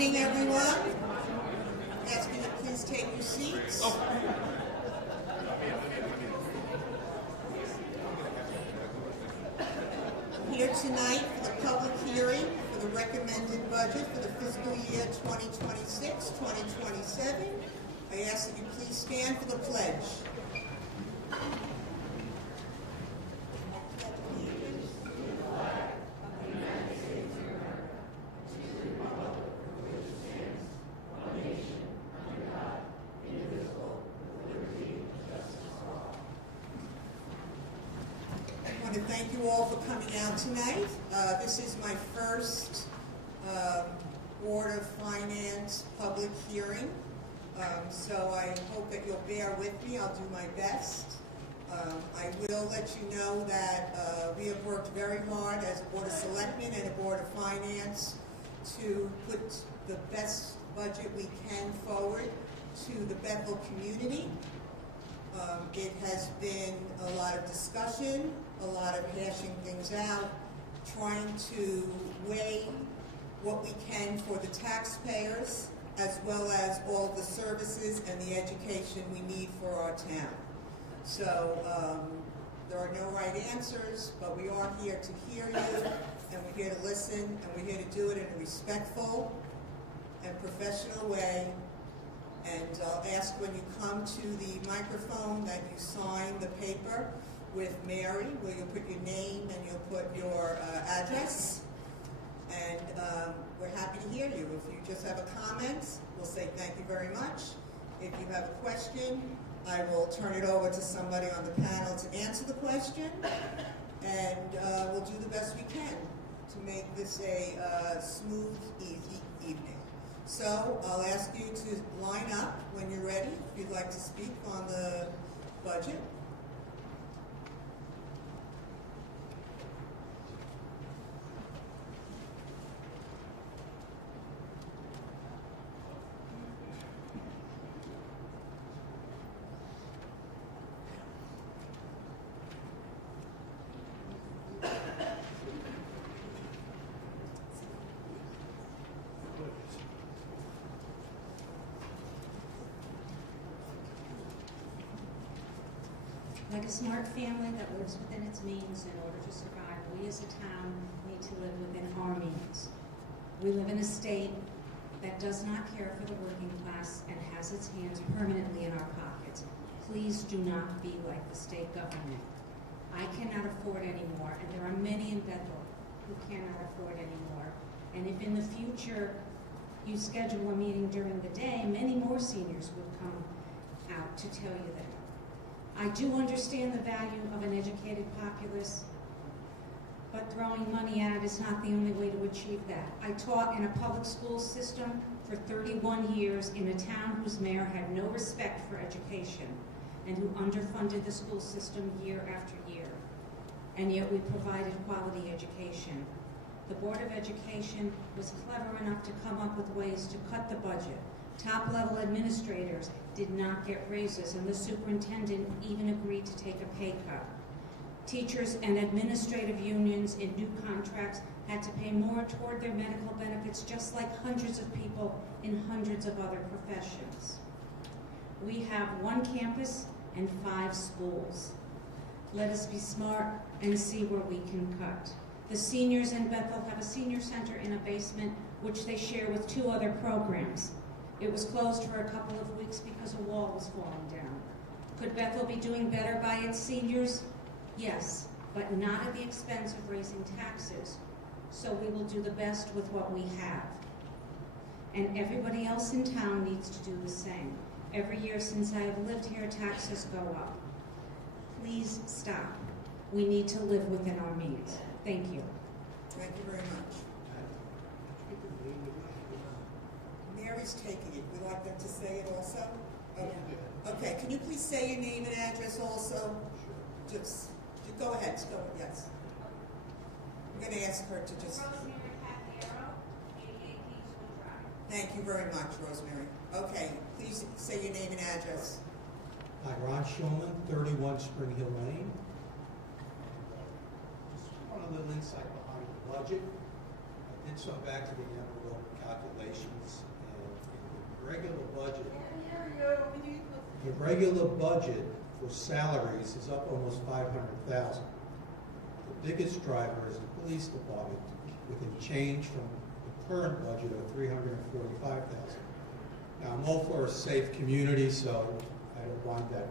evening, everyone. Ask you to please take your seats. Here tonight for the public hearing for the recommended budget for the fiscal year 2026-2027. I ask that you please stand for the pledge. I want to thank you all for coming out tonight. This is my first Board of Finance public hearing, so I hope that you'll bear with me. I'll do my best. I will let you know that we have worked very hard as a Board of Selectmen and a Board of Finance to put the best budget we can forward to the Bethel community. It has been a lot of discussion, a lot of hashing things out, trying to weigh what we can for the taxpayers, as well as all the services and the education we need for our town. So there are no right answers, but we are here to hear you, and we're here to listen, and we're here to do it in a respectful and professional way. And I'll ask when you come to the microphone that you sign the paper with Mary, where you'll put your name and you'll put your address. And we're happy to hear you. If you just have a comment, we'll say thank you very much. If you have a question, I will turn it over to somebody on the panel to answer the question. And we'll do the best we can to make this a smooth, easy evening. So I'll ask you to line up when you're ready, if you'd like to speak on the budget. Like a smart family that lives within its means in order to survive, we as a town need to live within our means. We live in a state that does not care for the working class and has its hands permanently in our pockets. Please do not be like the state government. I cannot afford anymore, and there are many in Bethel who cannot afford anymore. And if in the future you schedule a meeting during the day, many more seniors would come out to tell you that. I do understand the value of an educated populace, but throwing money at it is not the only way to achieve that. I taught in a public school system for 31 years in a town whose mayor had no respect for education and who underfunded the school system year after year. And yet we provided quality education. The Board of Education was clever enough to come up with ways to cut the budget. Top-level administrators did not get raises, and the superintendent even agreed to take a pay cut. Teachers and administrative unions in new contracts had to pay more toward their medical benefits, just like hundreds of people in hundreds of other professions. We have one campus and 5 schools. Let us be smart and see where we can cut. The seniors in Bethel have a senior center in a basement, which they share with 2 other programs. It was closed for a couple of weeks because a wall was falling down. Could Bethel be doing better by its seniors? Yes, but not at the expense of raising taxes. So we will do the best with what we have. And everybody else in town needs to do the same. Every year since I have lived here, taxes go up. Please stop. We need to live within our means. Thank you. Thank you very much. Mary's taking it. Would you like them to say it also? Okay, can you please say your name and address also? Just go ahead. Yes. I'm going to ask her to just... Rosemary Caballero, 88 Peachwood Drive. Thank you very much, Rosemary. Okay, please say your name and address. Hi, Ron Shulman, 31 Spring Hill Lane. Just want a little insight behind the budget. I did some back to the envelope calculations, and in the regular budget, the regular budget for salaries is up almost 500,000. The biggest driver is the police department, with a change from the current budget of 345,000. Now, I'm all for a safe community, so I don't want that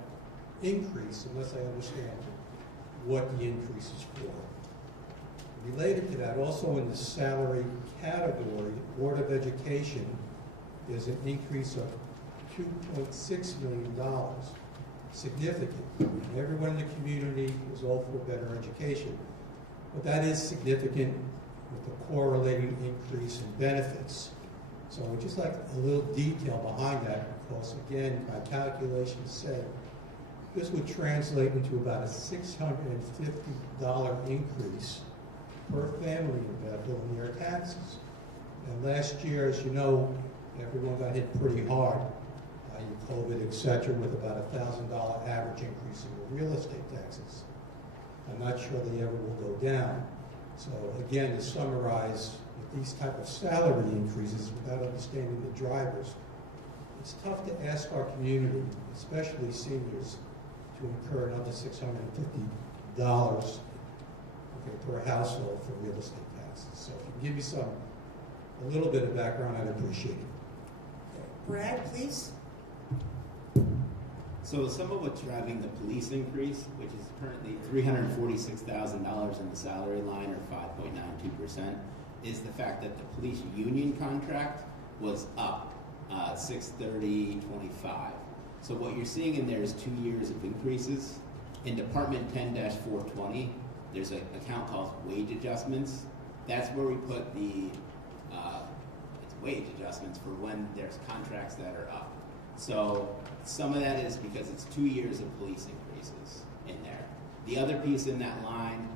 increase unless I understand what the increase is for. Related to that, also in the salary category, Board of Education, there's an increase of $2.6 million, significant. And everyone in the community is all for better education. But that is significant with the correlating increase in benefits. So I'd just like a little detail behind that, because again, my calculations said this would translate into about a $650 increase per family in Bethel in their taxes. And last year, as you know, everyone got hit pretty hard by COVID, et cetera, with about a $1,000 average increase in the real estate taxes. I'm not sure they ever will go down. So again, to summarize, with these type of salary increases without understanding the drivers, it's tough to ask our community, especially seniors, to incur another $650 per household for real estate taxes. So if you can give me a little bit of background, I'd appreciate it. Brad, please. So some of what's driving the police increase, which is currently $346,000 in the salary line, or 5.92%, is the fact that the police union contract was up 6/30/25. So what you're seeing in there is 2 years of increases. In Department 10-420, there's an account called wage adjustments. That's where we put the it's wage adjustments for when there's contracts that are up. So some of that is because it's 2 years of police increases in there. The other piece in that line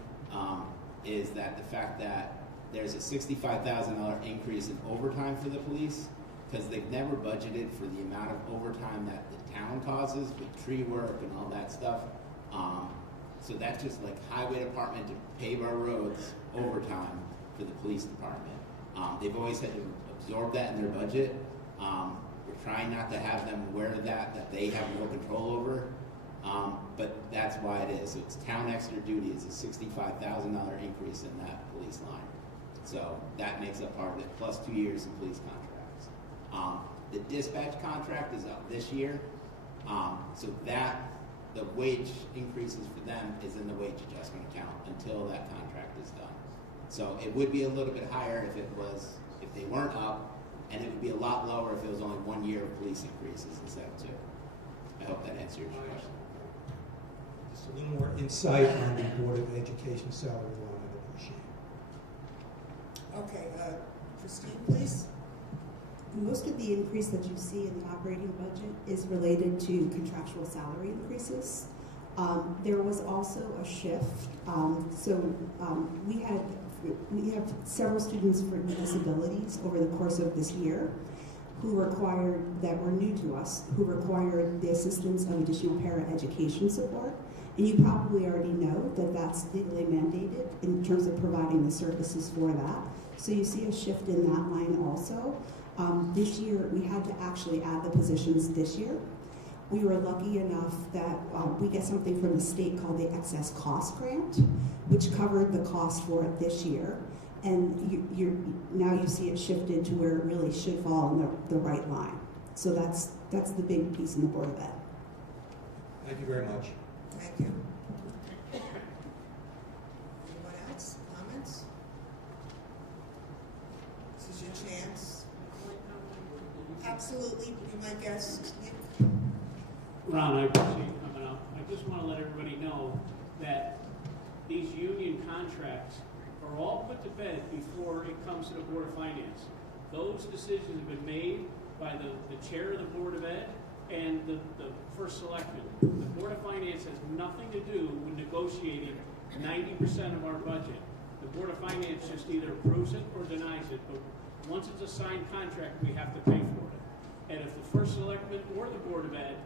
is that the fact that there's a $65,000 increase in overtime for the police, because they've never budgeted for the amount of overtime that the town causes with tree work and all that stuff. So that's just like highway department to pave our roads overtime for the police department. They've always had to absorb that in their budget. We're trying not to have them aware of that they have no control over. But that's why it is. So it's town extra duty is a $65,000 increase in that police line. So that makes up part of it, plus 2 years of police contracts. The dispatch contract is up this year. So that, the wage increases for them is in the wage adjustment account until that contract is done. So it would be a little bit higher if they weren't up, and it would be a lot lower if it was only 1 year of police increases instead of 2. I hope that answers your question. Just a little more insight on the Board of Education salary line, I'd appreciate it. Okay, Christine, please. Most of the increase that you see in the operating budget is related to contractual salary increases. There was also a shift. We have several students with disabilities over the course of this year that were new to us, who required the assistance of additional para-education support. And you probably already know that that's legally mandated in terms of providing the services for that. So you see a shift in that line also. This year, we had to actually add the positions this year. We were lucky enough that we get something from the state called the excess cost grant, which covered the cost for it this year. And now you see it shifted to where it really should fall in the right line. So that's the big piece in the Board of Ed. Thank you very much. Thank you. Anyone else? Comments? This is your chance. Absolutely. Be my guest. Nick. Ron, I appreciate you coming up. I just want to let everybody know that these union contracts are all put to bed before it comes to the Board of Finance. Those decisions have been made by the chair of the Board of Ed and the first selectman. The Board of Finance has nothing to do with negotiating 90% of our budget. The Board of Finance just either approves it or denies it, but once it's a signed contract, we have to pay for it. And if the first selectman or the Board of Ed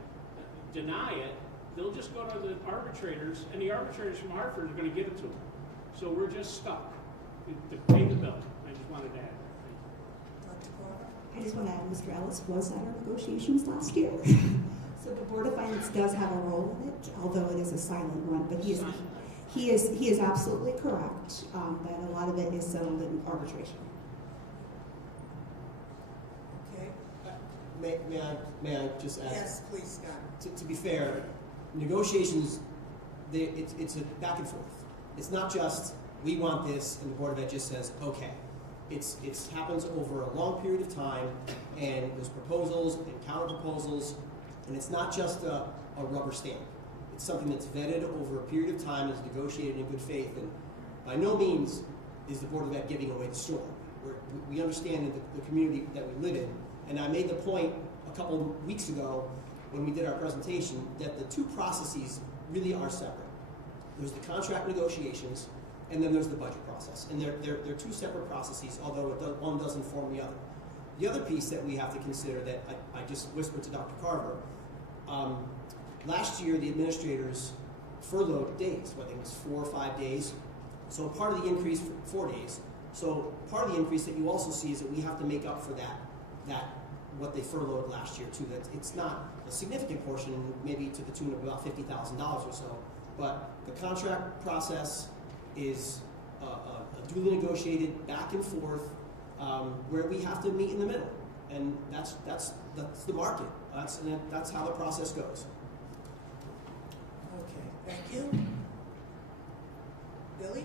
deny it, they'll just go to the arbitrators, and the arbitrators from Hartford are going to give it to them. So we're just stuck. to pay the bill. I just wanted to add that. Dr. Carver? I just want to add, Mr. Ellis was at our negotiations last year. So the Board of Finance does have a role in it, although it is a silent one, but he is absolutely correct, that a lot of it is settled in arbitration. Okay. May I just add? Yes, please, Scott. To be fair, negotiations, it's a back and forth. It's not just, we want this, and the Board of Ed just says, okay. It happens over a long period of time, and there's proposals and counter proposals, and it's not just a rubber stamp. It's something that's vetted over a period of time, is negotiated in good faith, and by no means is the Board of Ed giving away the store. We understand the community that we live in, and I made the point a couple of weeks ago when we did our presentation that the two processes really are separate. There's the contract negotiations, and then there's the budget process. And they're two separate processes, although one doesn't form the other. The other piece that we have to consider that I just whispered to Dr. Carver, last year the administrators furloughed days, whether it was 4 or 5 days. So part of the increase, 4 days. So part of the increase that you also see is that we have to make up for that what they furloughed last year too. That it's not a significant portion, maybe to the tune of about $50,000 or so. But the contract process is a duly negotiated back and forth where we have to meet in the middle, and that's the market. That's how the process goes. Okay, thank you. Billy?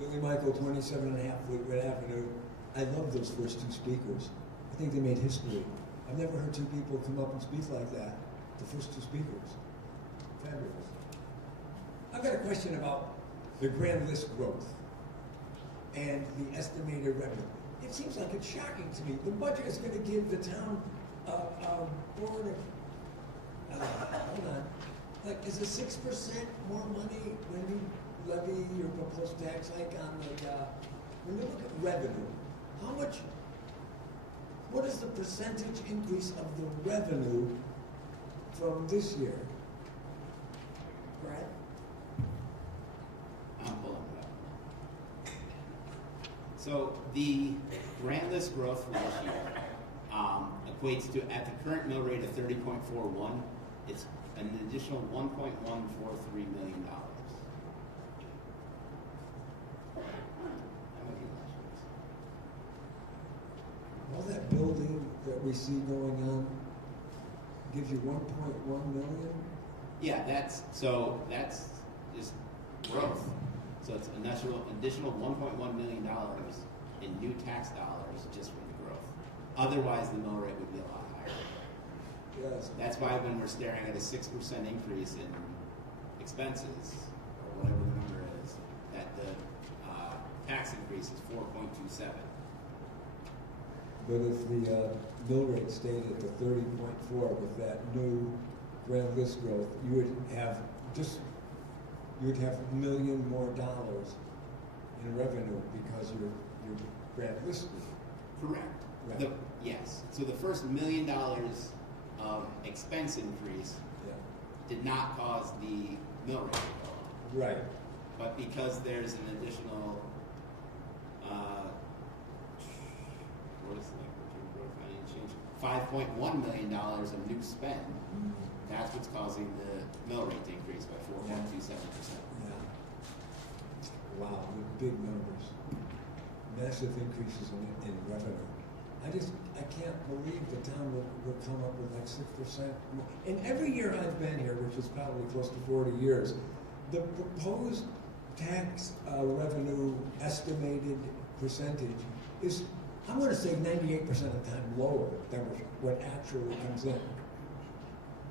Billy Michael, 27 and a half Fleetwood Avenue. I love those first two speakers. I think they made history. I've never heard two people come up and speak like that. The first two speakers. Fabulous. I've got a question about the grand list growth and the estimated revenue. It seems like it's shocking to me. The budget is going to give the town board of, hold on, like, is it 6% more money when you levy your proposed tax hike on the, when you look at revenue, how much, what is the percentage increase of the revenue from this year? Brad? I'm pulling it up. So the grant list growth for this year equates to, at the current mill rate of 30.41, it's an additional $1.143 million. All that building that we see going on gives you 1.1 million? Yeah, that's just growth. So it's an additional $1.1 million in new tax dollars just from the growth. Otherwise, the mill rate would be a lot higher. Yes. That's why when we're staring at a 6% increase in expenses, or whatever the number is, that the tax increase is 4.27. But if the mill rate stayed at the 30.4 with that new grand list growth, you would have $1 million more in revenue because your grand list grew. Correct. Right. Yes. So the first $1 million of expense increase Yeah. did not cause the mill rate to go up. Right. But because there's an additional, what is the $5.1 million of new spend, that's what's causing the mill rate to increase by 4.27%. Yeah. Wow, the big numbers. Massive increases in revenue. I can't believe the town will come up with like 6% more. And every year I've been here, which is probably close to 40 years, the proposed tax revenue estimated percentage is, I'm going to say 98% of the time lower than what actually comes in.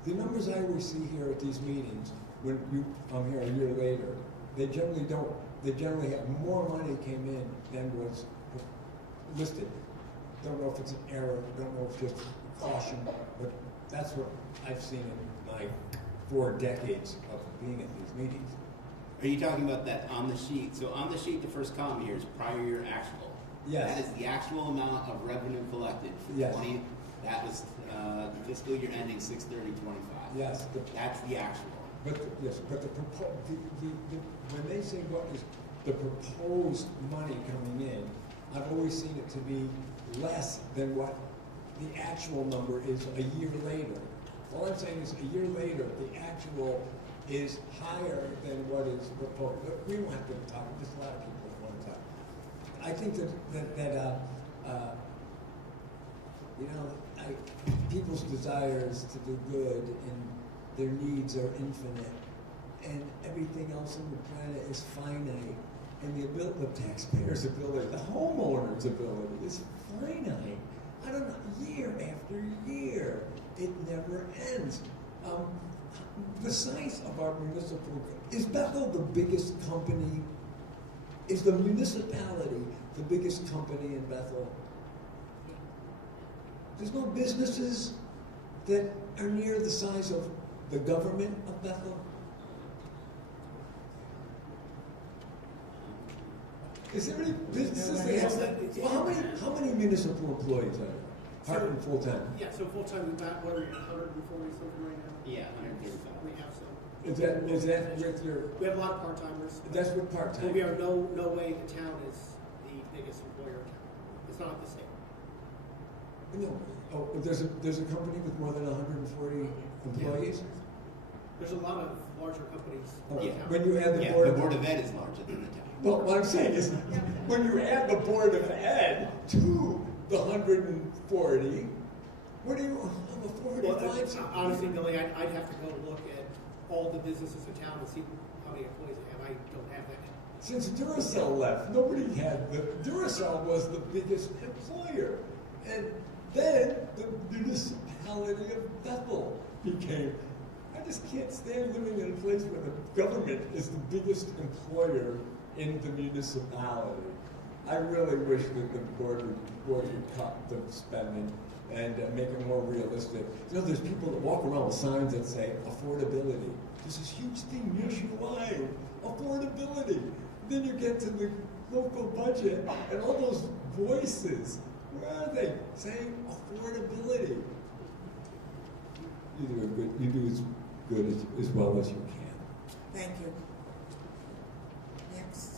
The numbers I always see here at these meetings, when you come here a year later, they generally have more money came in than was listed. Don't know if it's an error, don't know if it's just caution, but that's what I've seen in my 4 decades of being at these meetings. Are you talking about that on the sheet? So on the sheet, the first column here is prior year actual. Yes. That is the actual amount of revenue collected for Yes. 20. That was the fiscal year ending 6/30/25. Yes. That's the actual. But when they say what is the proposed money coming in, I've always seen it to be less than what the actual number is a year later. All I'm saying is a year later, the actual is higher than what is proposed. But we don't have to talk, there's a lot of people that want to talk. I think people's desires to do good and their needs are infinite, and everything else on the planet is finite, and the taxpayer's ability, the homeowner's ability is finite. I don't know, year after year, it never ends. The size of our municipal, is Bethel the biggest company? Is the municipality the biggest company in Bethel? There's no businesses that are near the size of the government of Bethel. Is there any businesses that have that? Well, how many municipal employees are there? Part-time, full-time? Yeah, so full-time, about, what are we, 140 something right now? Yeah, 135. We have some. Is that with your, We have a lot of part-timers. that's with part-time? But we are no way the town is the biggest employer in town. It's not the state. No. Oh, but there's a company with more than 140 employees? There's a lot of larger companies Oh, in town. when you add the Yeah, board the of... Board of Ed is larger than the town. Well, what I'm saying is, when you add the Board of Ed to the 140, what do you, on the 45? Honestly, Billy, I'd have to go look at all the businesses in town and see how many employees they have. I don't have that. Since Duracell left, nobody had Duracell was the biggest employer. And then the municipality of Bethel became, I just can't stand living in a place where the government is the biggest employer in the municipality. I really wish that the board would cut the spending and make it more realistic. You know, there's people that walk around with signs that say affordability. There's this huge thing nationwide, affordability. Then you get to the local budget and all those voices, where are they? Saying affordability. You do as good as well as you can. Thank you. Next.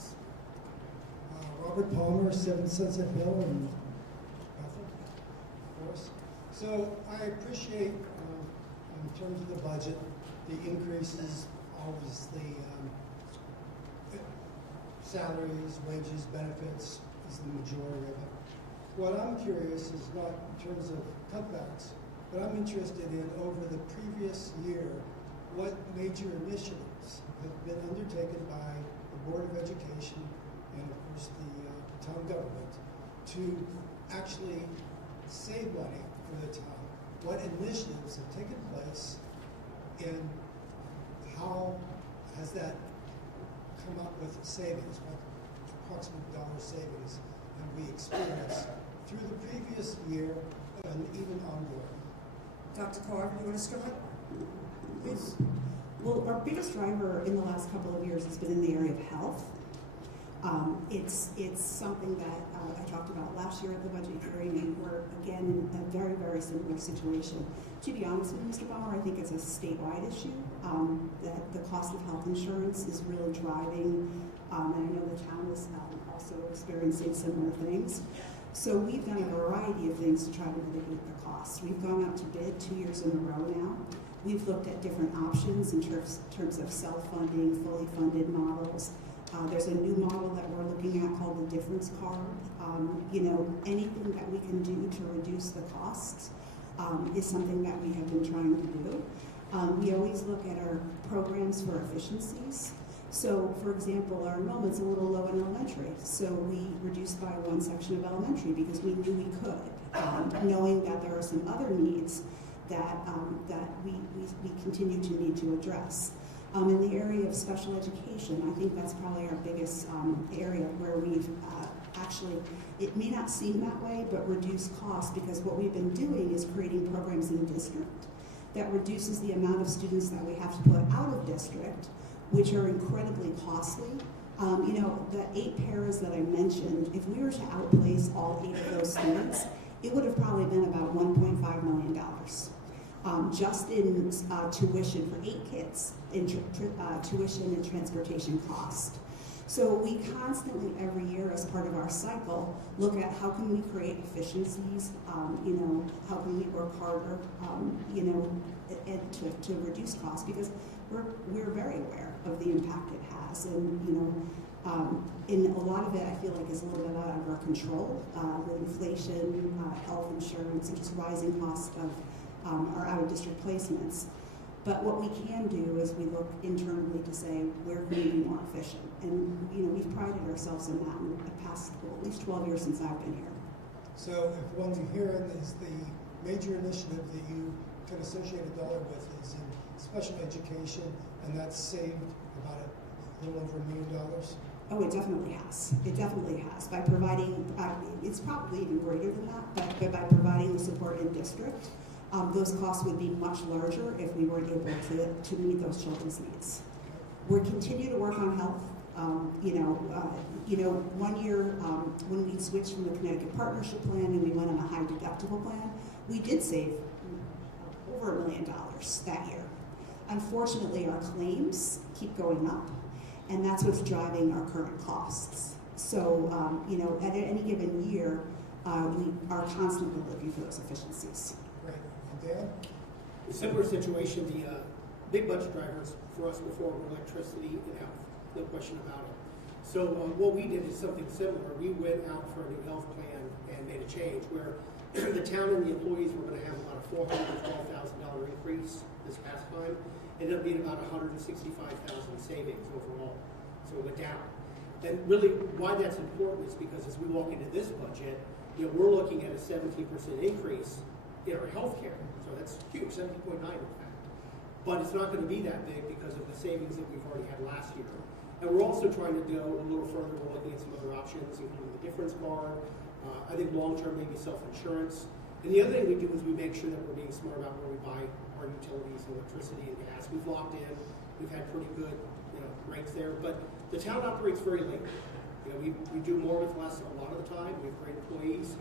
Robert Palmer, 7 Sunset Hill in Bethel, of course. So I appreciate, in terms of the budget, the increases, obviously, salaries, wages, benefits is the majority of it. What I'm curious is not in terms of cutbacks, but I'm interested in over the previous year, what major initiatives have been undertaken by the Board of Education and of course the town government to actually save money for the town. What initiatives have taken place and how has that come up with savings, what approximate dollar savings have we experienced through the previous year and even ongoing? Dr. Carr, you want to start? Please. Well, our biggest driver in the last couple of years has been in the area of health. It's something that I talked about last year at the budget hearing, and we're again in a very, very similar situation. To be honest with you, Mr. Bauer, I think it's a statewide issue, that the cost of health insurance is really driving, and I know the town is also experiencing similar things. So we've done a variety of things to try to mitigate the costs. We've gone out to bid 2 years in a row now. We've looked at different options in terms of self-funding, fully funded models. There's a new model that we're looking at called the difference card. Anything that we can do to reduce the costs is something that we have been trying to do. We always look at our programs for efficiencies. So, for example, our enrollment's a little low in elementary, so we reduced by one section of elementary because we knew we could, knowing that there are some other needs that we continue to need to address. In the area of special education, I think that's probably our biggest area where we've actually, it may not seem that way, but reduced costs, because what we've been doing is creating programs in district that reduces the amount of students that we have to put out of district, which are incredibly costly. The 8 paras that I mentioned, if we were to outplace all 8 of those students, it would have probably been about $1.5 million. Just in tuition for 8 kids, in tuition and transportation cost. So we constantly, every year, as part of our cycle, look at how can we create efficiencies, how can we work harder, and to reduce costs, because we're very aware of the impact it has. And, in a lot of it, I feel like is a little bit out of our control, with inflation, health insurance, and just rising costs of our out-of-district placements. But what we can do is we look internally to say, where can we be more efficient? And, we've prided ourselves in that in the past, at least 12 years since I've been here. So if one you hear is the major initiative that you can associate a dollar with is in special education, and that's saved about a little over $1 million. Oh, it definitely has. It definitely has. By providing, it's probably even greater than that, but by providing the support in district, those costs would be much larger if we weren't able to meet those children's needs. We're continue to work on health. One year when we switched from the Connecticut Partnership Plan and we went on a high deductible plan, we did save over $1 million that year. Unfortunately, our claims keep going up, and that's what's driving our current costs. So, at any given year, we are constantly looking for those efficiencies. Great. And Dan? A similar situation, the big budget drivers for us before were electricity and health, no question about it. So what we did is something similar. We went out for a new health plan and made a change where the town and the employees were going to have about a $412,000 increase this past time. It ended up being about $165,000 savings overall. So it went down. And really why that's important is because as we walk into this budget, we're looking at a 17% increase in our health care. So that's huge, 17.9 in fact. But it's not going to be that big because of the savings that we've already had last year. And we're also trying to go a little further. We're looking at some other options, including the difference card. I think long-term maybe self-insurance. And the other thing we do is we make sure that we're being smart about where we buy our utilities, electricity, and gas. We've locked in. We've had pretty good rates there. But the town operates very late. We do more with less a lot of the time. We have great employees.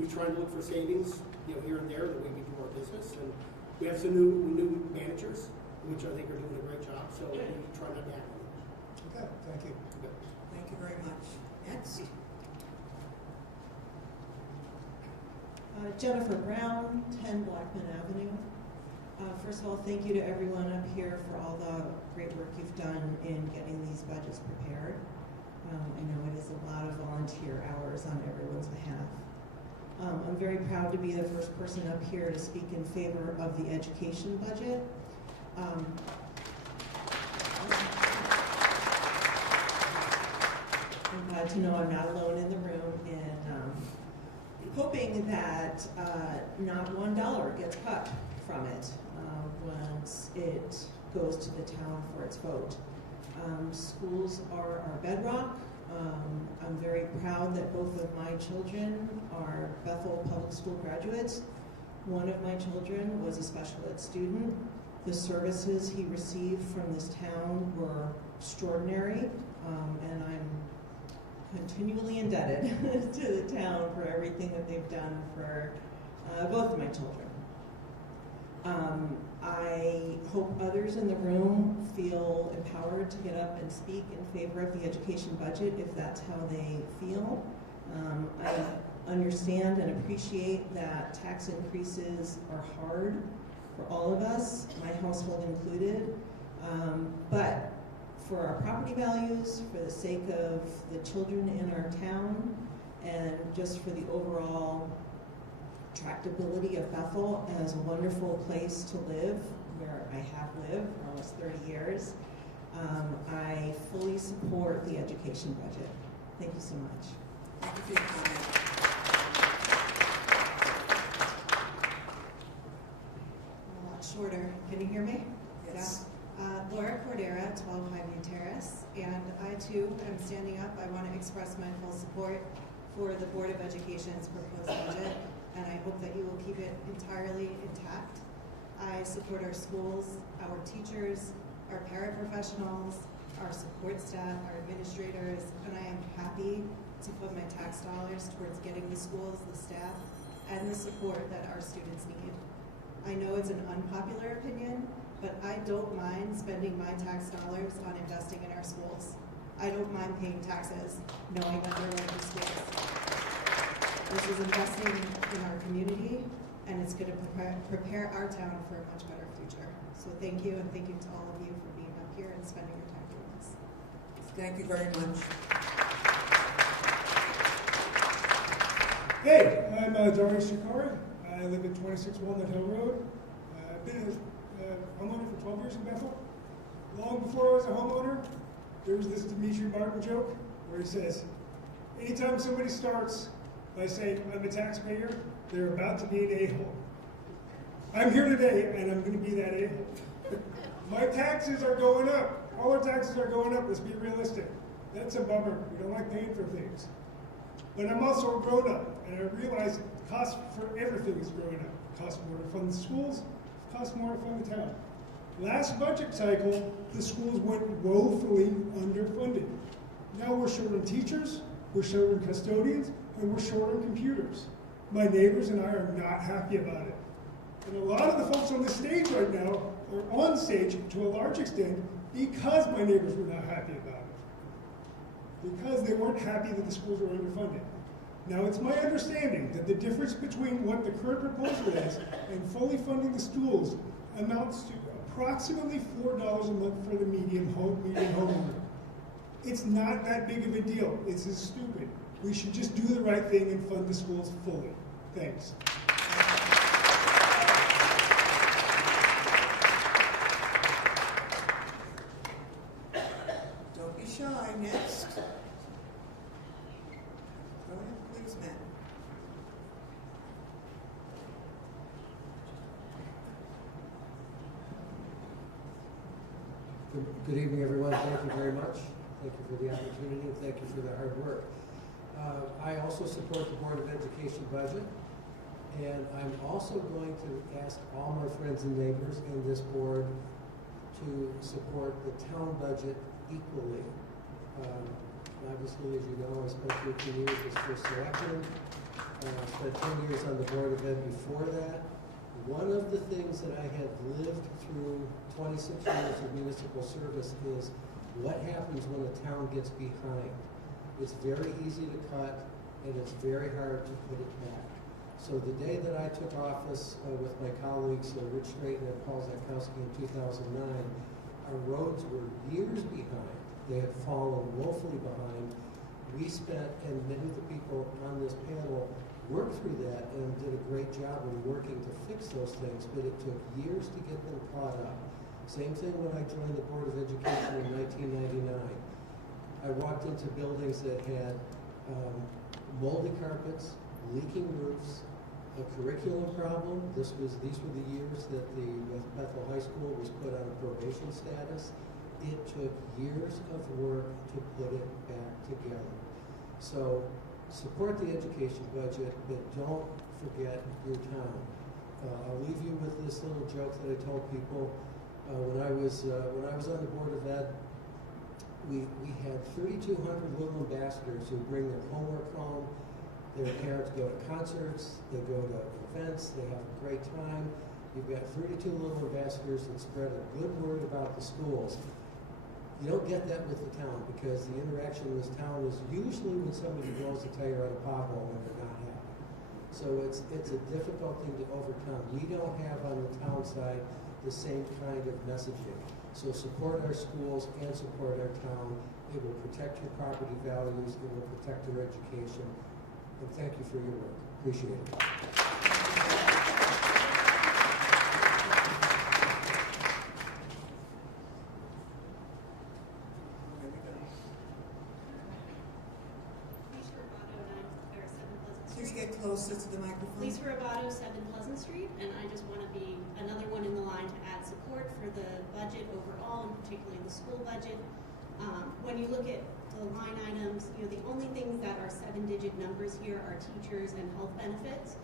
We try to look for savings, here and there, the way we do our business. And we have some new managers, which I think are doing a great job. So we try not to add them. Okay, thank you. Thank you very much. Next. Jennifer Brown, 10 Blackman Avenue. First of all, thank you to everyone up here for all the great work you've done in getting these budgets prepared. I know it is a lot of volunteer hours on everyone's behalf. I'm very proud to be the first person up here to speak in favor of the education budget. I'm glad to know I'm not alone in the room in hoping that not $1 gets cut from it once it goes to the town for its vote. Schools are our bedrock. I'm very proud that both of my children are Bethel Public School graduates. One of my children was a special ed student. The services he received from this town were extraordinary, and I'm continually indebted to the town for everything that they've done for both of my children. I hope others in the room feel empowered to get up and speak in favor of the education budget if that's how they feel. I understand and appreciate that tax increases are hard for all of us, my household included, but for our property values, for the sake of the children in our town, and just for the overall attractability of Bethel as a wonderful place to live, where I have lived for almost 30 years, I fully support the education budget. Thank you so much. Thank you for your comment. A lot shorter. Can you hear me? Yes. Yeah. Laura Cordera, 12 Highview Terrace, and I too am standing up. I want to express my full support for the Board of Education's proposed budget, and I hope that you will keep it entirely intact. I support our schools, our teachers, our paraprofessionals, our support staff, our administrators, and I am happy to put my tax dollars towards getting the schools, the staff, and the support that our students need. I know it's an unpopular opinion, but I don't mind spending my tax dollars on investing in our schools. I don't mind paying taxes, knowing that they're local schools. This is investing in our community, and it's going to prepare our town for a much better future. So thank you, and thank you to all of you for being up here and spending your time doing this. Thank you very much. Hey, I'm Darius Shikari. I live at 26 Walnut Hill Road. I've been a homeowner for 12 years in Bethel. Long before I was a homeowner, there was this Dimitri Barton joke where he says, anytime somebody starts by saying, I'm a taxpayer, they're about to be an a-hole. I'm here today, and I'm going to be that a-hole. My taxes are going up. All our taxes are going up. Let's be realistic. That's a bummer. We don't like paying for things. But I'm also a grown-up, and I realize the cost for everything is growing up. It costs more to fund the schools, it costs more to fund the town. Last budget cycle, the schools went woefully underfunded. Now we're short on teachers, we're short on custodians, and we're short on computers. My neighbors and I are not happy about it. And a lot of the folks on the stage right now are on stage to a large extent because my neighbors were not happy about it. Because they weren't happy that the schools were underfunded. Now, it's my understanding that the difference between what the current proposal is and fully funding the schools amounts to approximately $4 a month for the median homeowner. It's not that big of a deal. It's as stupid. We should just do the right thing and fund the schools fully. Thanks. Don't be shy. Next. Go ahead, please, Matt. Good evening, everyone. Thank you very much. Thank you for the opportunity, and thank you for the hard work. I also support the Board of Education budget, and I'm also going to ask all my friends and neighbors in this board to support the town budget equally. Obviously, as you know, I spent 13 years as first selectman, spent 10 years on the Board of Ed before that. One of the things that I have lived through 26 years of municipal service is what happens when a town gets behind. It's very easy to cut, and it's very hard to put it back. So the day that I took office with my colleagues, Rich Straighten and Paul Zakowski in 2009, our roads were years behind. They had fallen woefully behind. We spent, and many of the people on this panel worked through that and did a great job in working to fix those things, but it took years to get them caught up. Same thing when I joined the Board of Education in 1999. I walked into buildings that had moldy carpets, leaking roofs, a curriculum problem. These were the years that the Bethel High School was put on a probation status. It took years of work to put it back together. So support the education budget, but don't forget your town. I'll leave you with this little joke that I told people. When I was on the Board of Ed, we had 3,200 little ambassadors who bring their homework home. Their parents go to concerts, they go to events, they have a great time. You've got 32 little ambassadors that spread a good word about the schools. You don't get that with the town because the interaction in this town is usually when somebody blows a tire on a pothole when they're not happy. So it's a difficult thing to overcome. We don't have on the town side the same kind of messaging. So support our schools and support our town. It will protect your property values. It will protect your education. And thank you for your work. Appreciate it. Please get closer to the microphone. Lisa Robato, 7 Pleasant Street, and I just want to be another one in the line to add support for the budget overall, and particularly the school budget. When you look at the line items, the only things that are 7-digit numbers here are teachers and health benefits.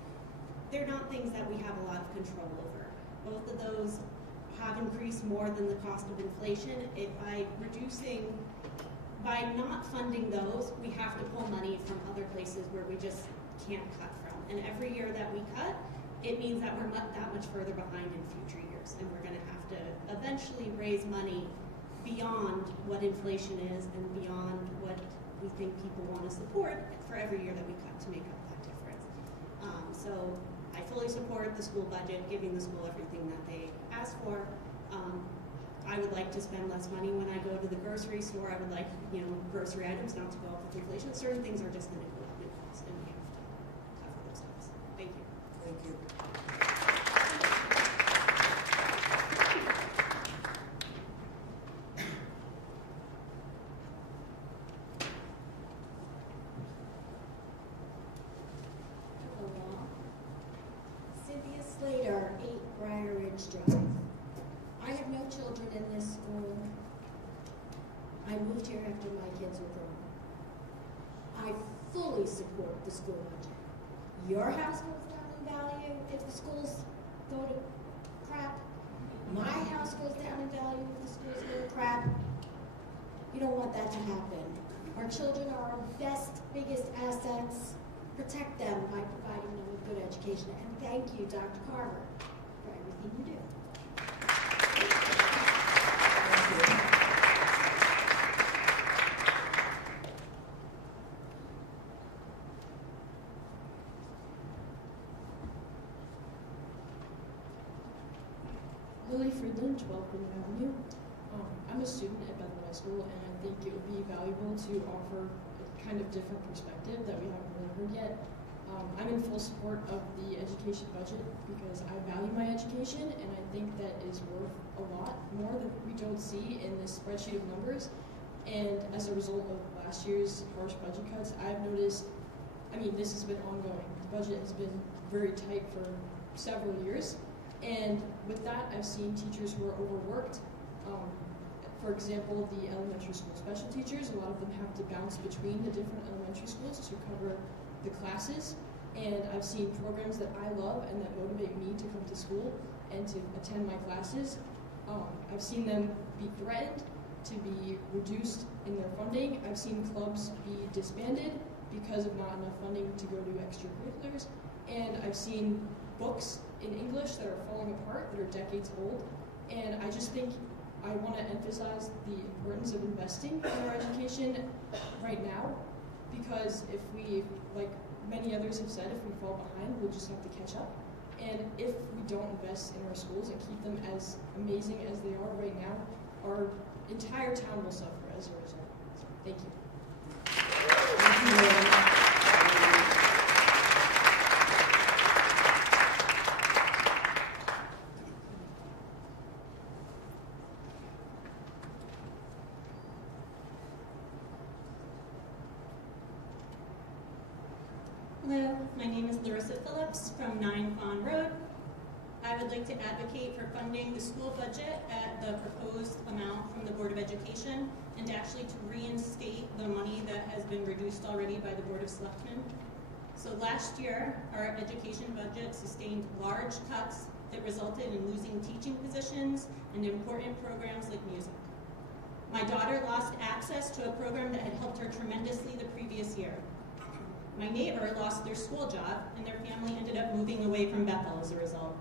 They're not things that we have a lot of control over. Both of those have increased more than the cost of inflation. By not funding those, we have to pull money from other places where we just can't cut from. And every year that we cut, it means that we're that much further behind in future years. And we're going to have to eventually raise money beyond what inflation is and beyond what we think people want to support for every year that we cut to make up that difference. So I fully support the school budget, giving the school everything that they ask for. I would like to spend less money when I go to the grocery store. I would like, grocery items not to go up with inflation. Certain things are just going to go up in cost, and we have to cover those costs. Thank you. Thank you. Hello. Cynthia Slater, 8 Briar Ridge Drive. I have no children in this school. I moved here after my kids were grown. I fully support the school budget. Your house goes down in value if the schools go to crap. My house goes down in value if the schools go to crap. You don't want that to happen. Our children are our best, biggest assets. Protect them by providing them with good education. And thank you, Dr. Carver, for everything you do. Lily Friedland, 12 Green Avenue. I'm a student at Bethel High School, and I think it would be valuable to offer a kind of different perspective that we haven't really heard yet. I'm in full support of the education budget because I value my education, and I think that is worth a lot more that we don't see in this spreadsheet of numbers. And as a result of last year's harsh budget cuts, I've noticed, this has been ongoing. The budget has been very tight for several years. And with that, I've seen teachers who are overworked. For example, the elementary school special teachers, a lot of them have to bounce between the different elementary schools to cover the classes. And I've seen programs that I love and that motivate me to come to school and to attend my classes. I've seen them be threatened, to be reduced in their funding. I've seen clubs be disbanded because of not enough funding to go to extracurriculars. And I've seen books in English that are falling apart, that are decades old. And I just think I want to emphasize the importance of investing in our education right now, because if we, like many others have said, if we fall behind, we'll just have to catch up. And if we don't invest in our schools and keep them as amazing as they are right now, our entire town will suffer as a result. So, thank you. Hello, my name is Larissa Phillips from 9 Fawn Road. I would like to advocate for funding the school budget at the proposed amount from the Board of Education and actually to reinstate the money that has been reduced already by the Board of Selectmen. So last year, our education budget sustained large cuts that resulted in losing teaching positions and important programs like music. My daughter lost access to a program that had helped her tremendously the previous year. My neighbor lost their school job, and their family ended up moving away from Bethel as a result.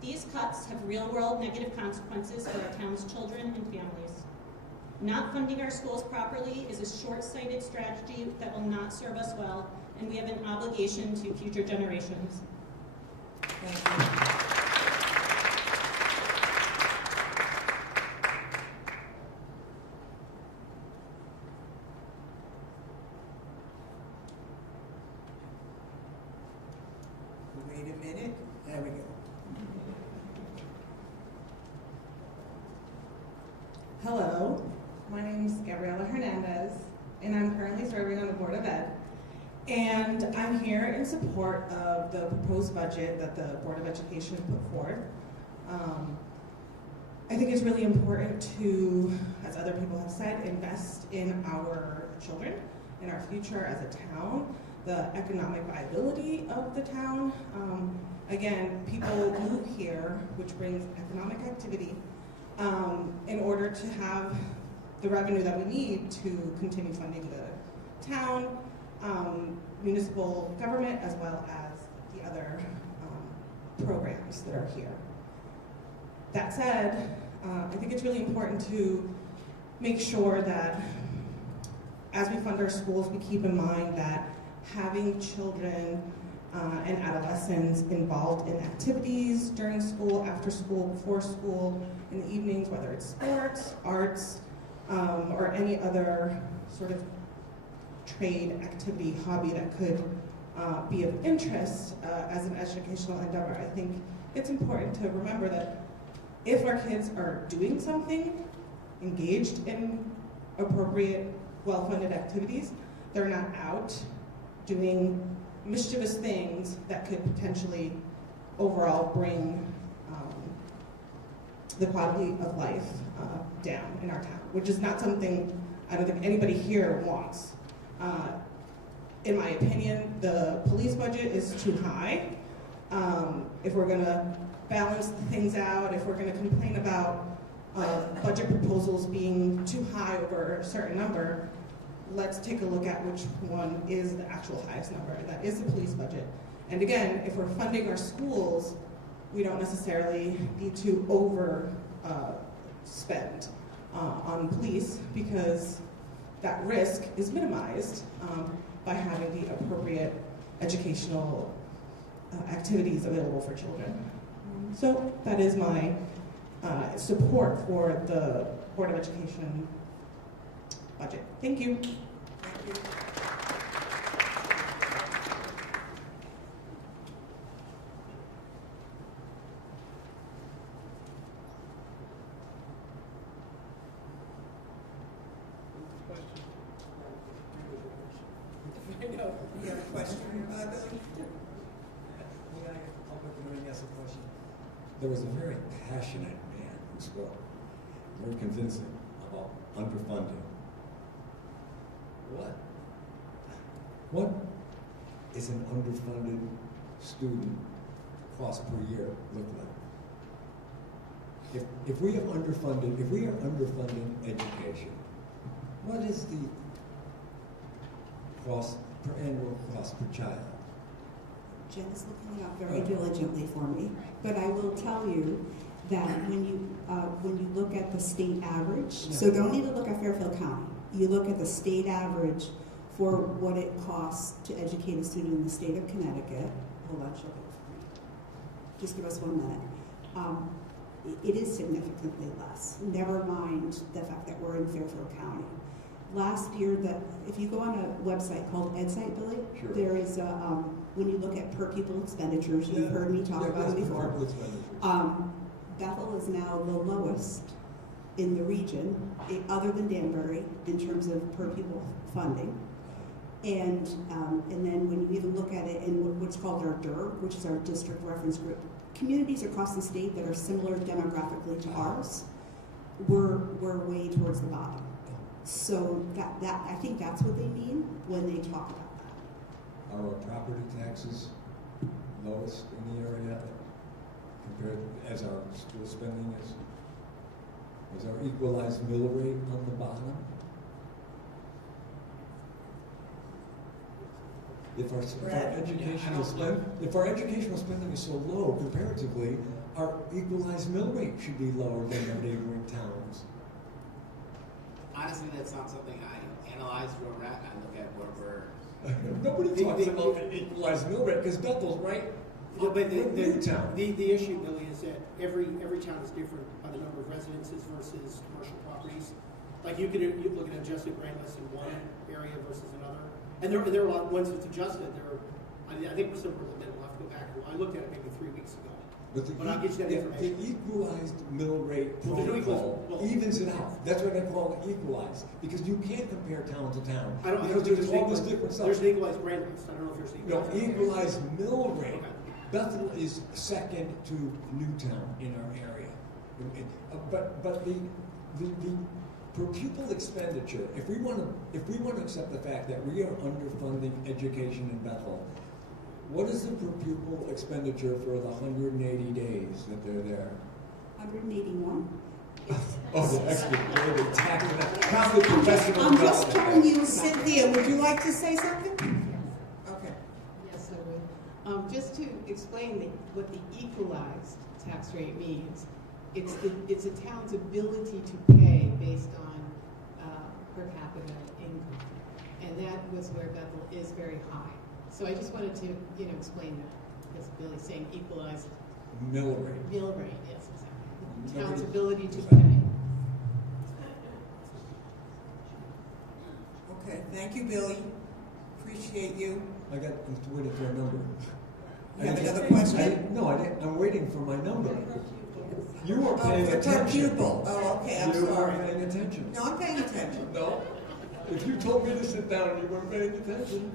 These cuts have real-world negative consequences for our town's children and families. Not funding our schools properly is a short-sighted strategy that will not serve us well, and we have an obligation to future generations. Thank you. Wait a minute. There we go. Hello, my name is Gabriela Hernandez, and I'm currently serving on the Board of Ed. And I'm here in support of the proposed budget that the Board of Education put forward. I think it's really important to, as other people have said, invest in our children, in our future as a town, the economic viability of the town. Again, people move here, which brings economic activity, in order to have the revenue that we need to continue funding the town, municipal government, as well as the other programs that are here. That said, I think it's really important to make sure that as we fund our schools, we keep in mind that having children and adolescents involved in activities during school, after school, before school, in the evenings, whether it's sports, arts, or any other sort of trade, activity, hobby that could be of interest as an educational endeavor. I think it's important to remember that if our kids are doing something, engaged in appropriate, well-funded activities, they're not out doing mischievous things that could potentially overall bring the quality of life down in our town, which is not something I don't think anybody here wants. In my opinion, the police budget is too high. If we're gonna balance things out, if we're gonna complain about budget proposals being too high over a certain number, let's take a look at which one is the actual highest number. That is the police budget. And again, if we're funding our schools, we don't necessarily need to over spend on police, because that risk is minimized by having the appropriate educational activities available for children. So that is my support for the Board of Education budget. Thank you. Thank you. You have a question, Billy? Let me ask a question. There was a very passionate man who spoke, very convincing about underfunding. What is an underfunded student cost per year look like? If we are underfunding education, what is the cost per annual cost per child? Jen is looking it up very diligently for me, but I will tell you that when you look at the state average, so don't even look at Fairfield County, you look at the state average for what it costs to educate a student in the state of Connecticut. Hold on, she'll go for me. Just give us 1 minute. It is significantly less. Never mind the fact that we're in Fairfield County. Last year, if you go on a website called EdSite, Billy, sure. there is a, when you look at per pupil expenditures, you've heard me talk about it before. Bethel is now the lowest in the region, other than Danbury, in terms of per pupil funding. And then when you even look at it in what's called our DIR, which is our district reference group, communities across the state that are similar demographically to ours, we're way towards the bottom. So that I think that's what they mean when they talk about that. Are our property taxes lowest in the area compared as our school spending is? Is our equalized mill rate on the bottom? If our educational spending is so low comparatively, our equalized mill rate should be lower than our neighboring towns. Honestly, that's not something I analyze where we're at. I look at where we're. Nobody talks about an equalized mill rate because Bethel's right. But the issue, Billy, is that every town is different by the number of residences versus commercial properties. Like you look at adjusted rent list in one area versus another, and there are a lot of ones that's adjusted. I think some of them will have to go back. I looked at it maybe 3 weeks ago. But I'll get you that information. The equalized mill rate protocol evens it out. That's what I call it, equalized, because you can't compare town to town. Because there's all this different stuff. There's an equalized rent list. I don't know if there's an equalized mill rate. Okay. Bethel is second to Newtown in our area. But the per pupil expenditure, if we want to accept the fact that we are underfunding education in Bethel, what is the per pupil expenditure for the 180 days that they're there? 181. Oh, excellent. They're tackling that. Probably professional. I'm just telling you, Cynthia, would you like to say something? Okay. Yes, I would. Just to explain what the equalized tax rate means, it's a town's ability to pay based on per capita income, and that was where Bethel is very high. So I just wanted to explain that, because Billy's saying equalized Mill rate. mill rate, yes, exactly. The town's Nobody- ability to pay. Okay, thank you, Billy. Appreciate you. I'm waiting for a number. You have another question? No, I didn't. I'm waiting for my number. You were Oh, paying per attention. pupil. Oh, okay, I'm You sorry. were paying attention. No, I'm paying attention. No. If you told me to sit down and you weren't paying attention.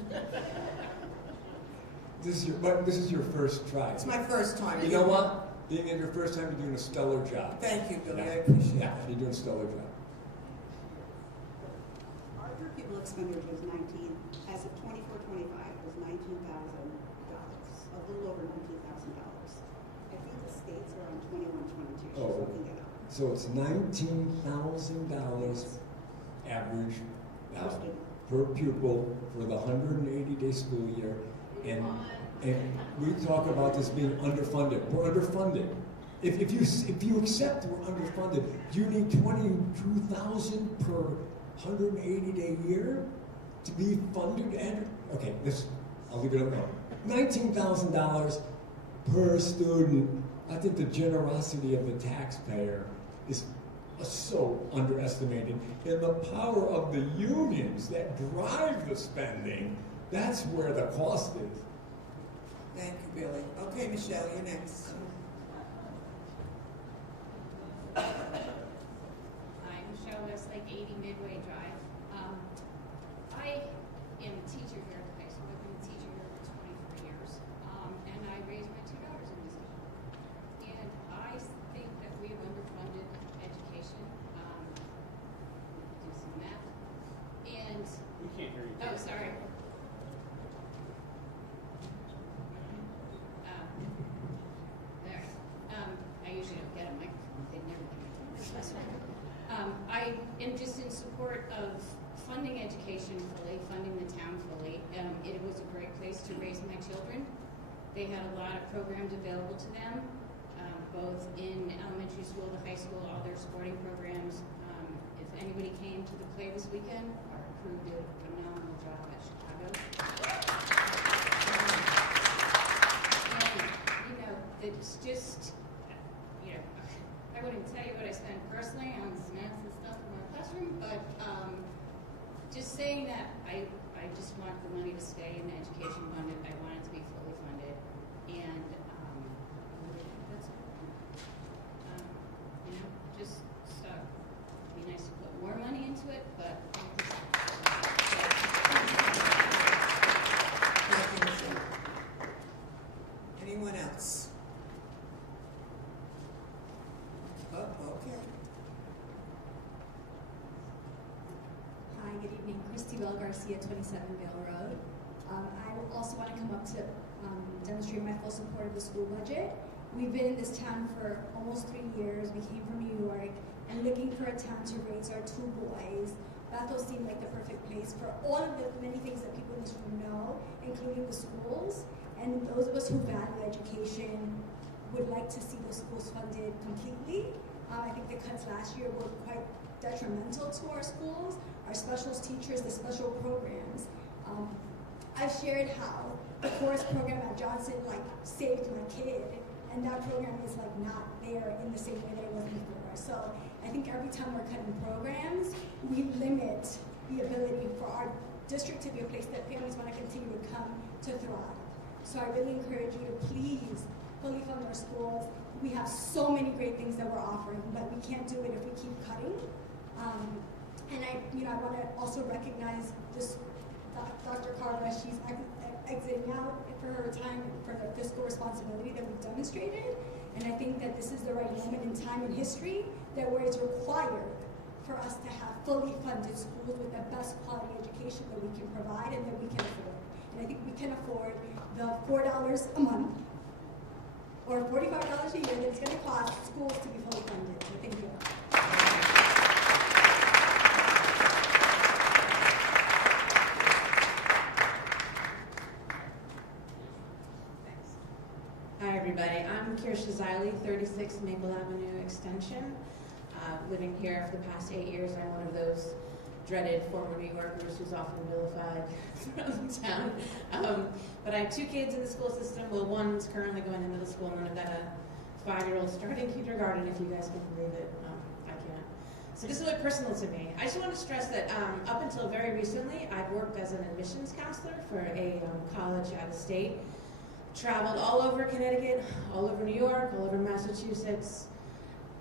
This is your first try. It's my first time. You know what? Being in your first time, you're doing a stellar job. Thank you, Billy. Yeah. I appreciate Yeah, it. you're doing a stellar job. Our per pupil expenditure was 19, as of 24-25, was $19,000, a little over $19,000. I think the states are on 21-22. She's Oh. looking it up. So it's $19,000 average per pupil for the 180-day school year, and we talk about this being underfunded. We're underfunded. If you accept we're underfunded, do you need $22,000 per 180-day year to be funded? And okay, I'll leave it alone. $19,000 per student. I think the generosity of the taxpayer is so underestimated. And the power of the unions that drive the spending, that's where the cost is. Thank you, Billy. Okay, Michelle, you're next. Hi, Michelle Westlake, 80 Midway Drive. I am a teacher here at the high school. I've been a teacher here for 24 years. And I raised my two daughters in this town. And I think that we have underfunded education. Do some math. And, We can't hear you. oh, sorry. There. I usually don't get a microphone. They never give me this one. I am just in support of funding education fully, funding the town fully. It was a great place to raise my children. They had a lot of programs available to them, both in elementary school, the high school, all their sporting programs. If anybody came to the play this weekend, our crew did a phenomenal job at Chicago. And, it's just, I wouldn't tell you what I spend personally on snacks and stuff in our classroom, but just saying that I just want the money to stay in the education fund. I want it to be fully funded, and that's it. Just it'd be nice to put more money into it, but. Anyone else? Oh, okay. Hi, good evening. Christy Bell Garcia, 27 Vale Road. I also want to come up to demonstrate my full support of the school budget. We've been in this town for almost 3 years. We came from New York and looking for a town to raise our 2 boys. Bethel seemed like the perfect place for all of the many things that people need to know, including the schools. And those of us who value education would like to see the schools funded completely. I think the cuts last year were quite detrimental to our schools, our specials teachers, the special programs. I've shared how the chorus program at Johnson saved my kid, and that program is not there in the same way that it was before. So I think every time we're cutting programs, we limit the ability for our district to be a place that families want to continue to come to thrive. So I really encourage you to please fully fund our schools. We have so many great things that we're offering, but we can't do it if we keep cutting. And I want to also recognize this Dr. Carter as she's exiting out for her time for the fiscal responsibility that we've demonstrated. And I think that this is the right moment in time in history where it's required for us to have fully funded schools with the best quality education that we can provide and that we can afford. And I think we can afford the $4 a month or $45 a year that it's going to cost schools to be fully funded. So thank you. Hi everybody, I'm Kirsha Ziley, 36 Maple Avenue Extension. Living here for the past 8 years, I'm one of those dreaded former New Yorkers who's often vilified throughout the town. But I have 2 kids in the school system. Well, one's currently going to middle school, and I've got a 5-year-old starting kindergarten, if you guys can believe it. I can't. So this is really personal to me. I just want to stress that up until very recently, I've worked as an admissions counselor for a college out of state. Traveled all over Connecticut, all over New York, all over Massachusetts.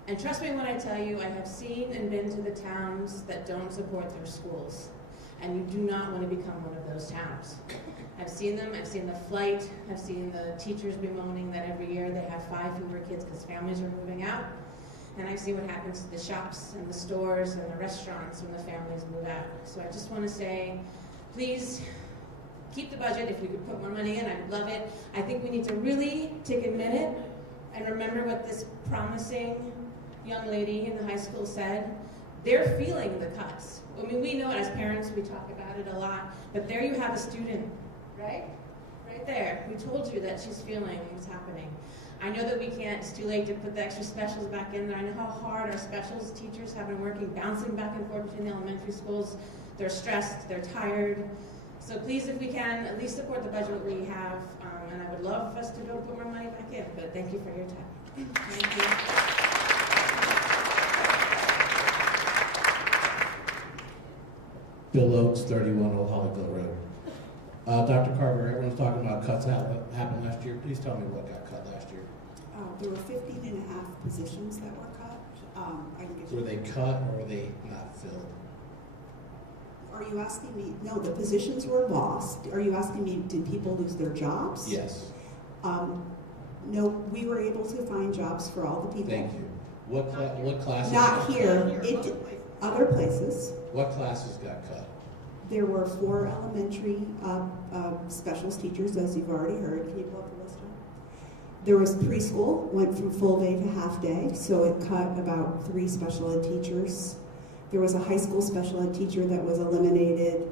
And trust me when I tell you, I have seen and been to the towns that don't support their schools. And you do not want to become one of those towns. I've seen them, I've seen the flight, I've seen the teachers bemoaning that every year they have 5 fewer kids because families are moving out. And I've seen what happens to the shops and the stores and the restaurants when the families move out. So I just want to say, please keep the budget. If we could put more money in, I would love it. I think we need to really take a minute and remember what this promising young lady in the high school said. They're feeling the cuts. I mean, we know it as parents, we talk about it a lot, but there you have a student, right? Right there. We told you that she's feeling what's happening. I know that we can't, it's too late to put the extra specials back in there. I know how hard our specials teachers have been working, bouncing back and forth between the elementary schools. They're stressed, they're tired. So please, if we can, at least support the budget we have, and I would love us to be able to put more money back in, but thank you for your time. Thank you. Bill Oates, 31 Old Hollyville Road. Dr. Carver, everyone's talking about cuts that happened last year. Please tell me what got cut last year. There were 15 and a half positions that were cut. I can give Were they cut or were they not filled? Are you asking me? No, the positions were lost. Are you asking me, did people lose their jobs? Yes. No, we were able to find jobs for all the people. Thank you. What classes? Not here. Other places. What classes got cut? There were 4 elementary specialist teachers, as you've already heard. Can you pull up the list? There was preschool, went from full day to half day, so it cut about 3 special ed teachers. There was a high school special ed teacher that was eliminated.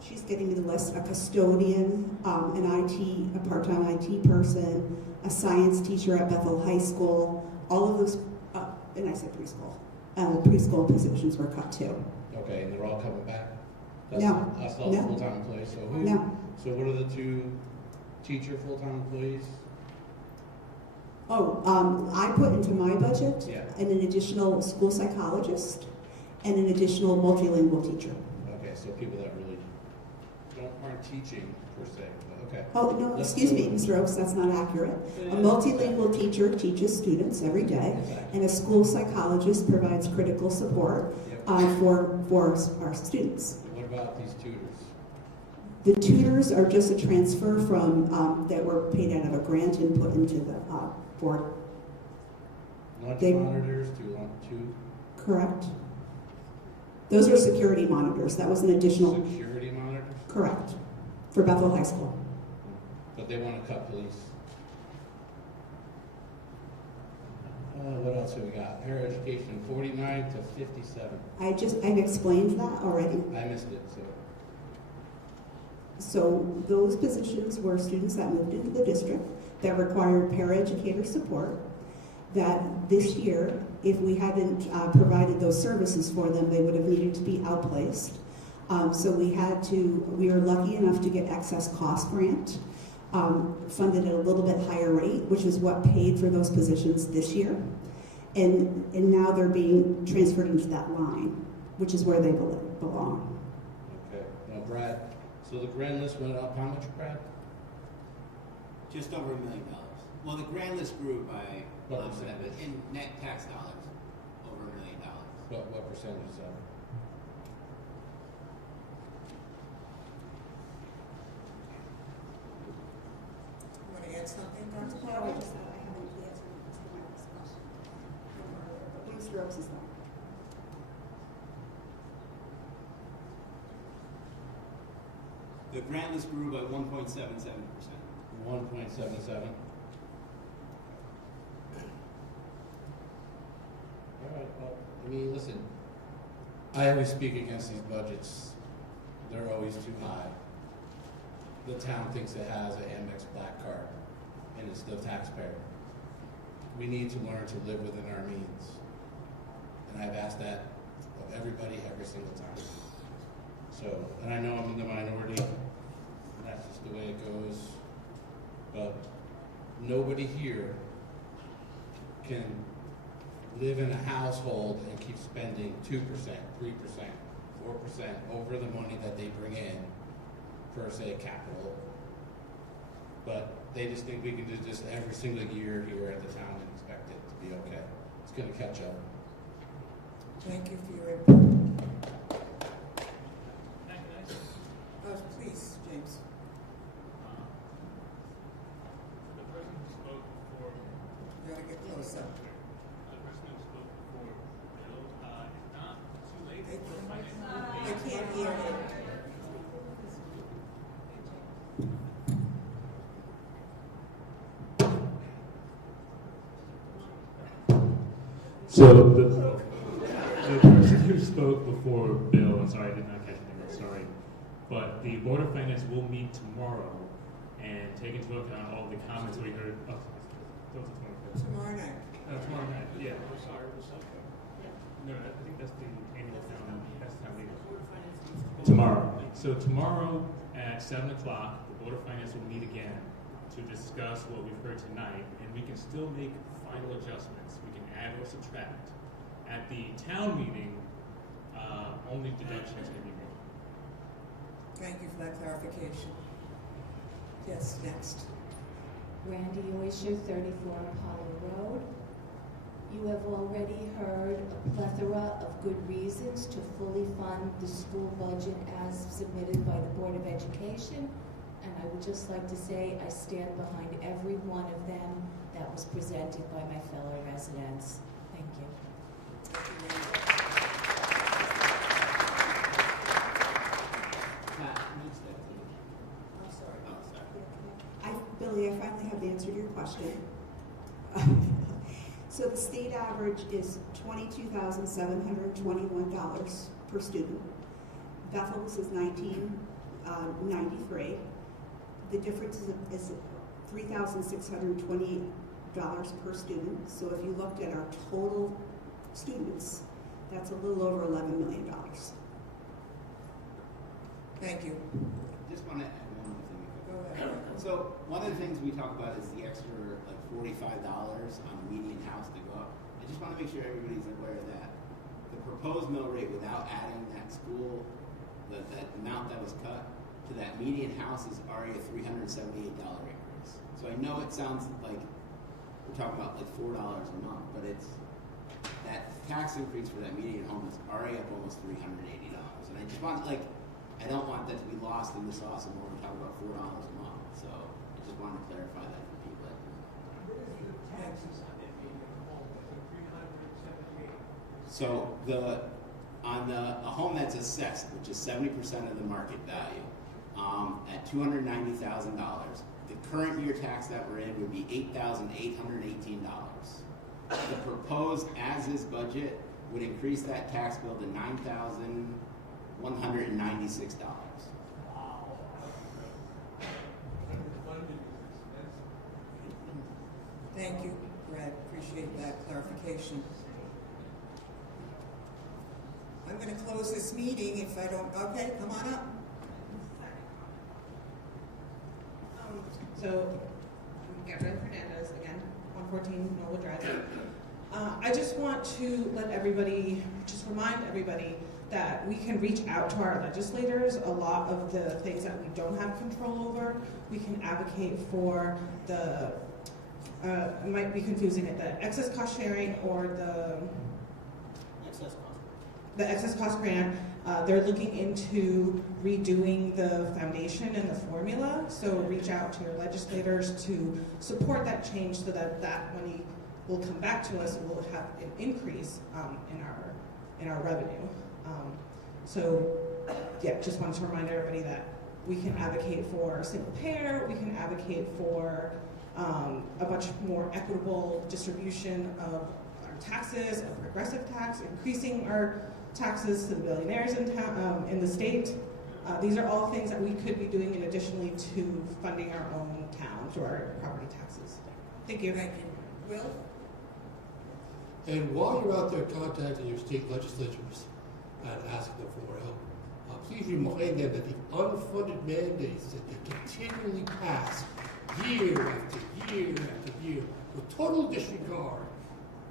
She's getting me the list. A custodian, a part-time IT person, a science teacher at Bethel High School. All of those, and I said preschool. Preschool positions were cut too. Okay, and they're all coming back? No. That's all No. full-time employees. So who? No. So what are the 2 teacher full-time employees? I put into my budget Yeah. an additional school psychologist and an additional multilingual teacher. Okay, so people that really aren't teaching per se, but okay. Oh, no, Let's excuse do me, it. Mr. Oaks, that's not accurate. A multilingual teacher teaches students every day, and a school psychologist provides critical support for our students. What about these tutors? The tutors are just a transfer from, that were paid out of a grant and put into the board. Lunch They- monitors to Correct. Those are security monitors. That was an additional. security monitors? Correct. For Bethel High School. But they want to cut police. What else have we got? Higher education, 49 to 57. I've explained that already. I missed it, so. So those positions were students that moved into the district that required paraeducator support, that this year, if we hadn't provided those services for them, they would have needed to be outplaced. So we were lucky enough to get excess cost grant, funded at a little bit higher rate, which is what paid for those positions this year. And now they're being transferred into that line, which is where they belong. Okay. Now, Brad, so the grand list went up how much, Brad? Just over $1 million. Well, the grand list grew by, What percentage? in net tax dollars, over $1 million. What percentage is that? Want to add something, Dr. No, Carver? I just said I haven't answered Mr. Miles' question. But Mr. Oaks is not. The grant list grew by 1.77%. 1.77. All right, well, I mean, listen, I always speak against these budgets. They're always too high. The town thinks it has an Amex Black Card, and it's the taxpayer. we need to learn to live within our means. And I've asked that of everybody every single time. So, and I know I'm in the minority, and that's just the way it goes, but nobody here can live in a household and keep spending 2%, 3%, 4% over the money that they bring in per se capital. But they just think we can do this every single year here at the town and expect it to be okay. It's going to catch up. Thank you for your input. Please, James. The person who spoke before. You gotta get closer. The person who spoke before Bill, it's not too late. They can't hear you. So the person who spoke before Bill, I'm sorry, I did not catch the name, I'm sorry. But the Board of Finance will meet tomorrow and take into account all the comments we heard. Oh, Tomorrow night. Tomorrow night, yeah. No, I think that's the annual town meeting. Tomorrow. So tomorrow at 7 o'clock, the Board of Finance will meet again to discuss what we've heard tonight, and we can still make final adjustments. We can add or subtract. At the town meeting, only deductions can be made. Thank you for that clarification. Yes, next. Randy Oysher, 34 Apollo Road. You have already heard a plethora of good reasons to fully fund the school budget as submitted by the Board of Education, and I would just like to say I stand behind every one of them that was presented by my fellow residents. Thank you. Billy, I finally have the answer to your question. So the state average is $22,721 per student. Bethel's is $1993. The difference is $3,628 per student. So if you looked at our total students, that's a little over $11 million. Thank you. Just want to add one more thing. Go ahead. So one of the things we talk about is the extra like $45 on the median house to go up. I just want to make sure everybody's aware of that. The proposed mill rate without adding that school, that amount that was cut to that median house is already a $378 increase. So I know it sounds like we're talking about like $4 a month, but it's that tax increase for that median home is already up almost $380. And I just want I don't want that to be lost in the sauce and when we're talking about $4 a month. So I just wanted to clarify that for people. So a home that's assessed, which is 70% of the market value, at $290,000, the current year tax that we're in would be $8,818. The proposed as-is budget would increase that tax bill to $9,196. Thank you, Brad. Appreciate that clarification. I'm going to close this meeting if I don't. Okay, come on up. So, Gabrielle Fernandez again, 114 Nola Drive. I just want to remind everybody that we can reach out to our legislators. A lot of the things that we don't have control over, we can advocate for the, it might be confusing it, the excess cost sharing or the excess cost grant. They're looking into redoing the foundation and the formula, so reach out to your legislators to support that change so that that money will come back to us and we'll have an increase in our revenue. Just wanted to remind everybody that we can advocate for single payer, we can advocate for a much more equitable distribution of our taxes, a progressive tax, increasing our taxes to the billionaires in town, in the state. These are all things that we could be doing in additionally to funding our own town through our property taxes. Thank you. Thank you. Will? And while you're out there contacting your state legislatures and asking them for more help, please remind them that the unfunded mandates that they continually pass year after year after year with total disregard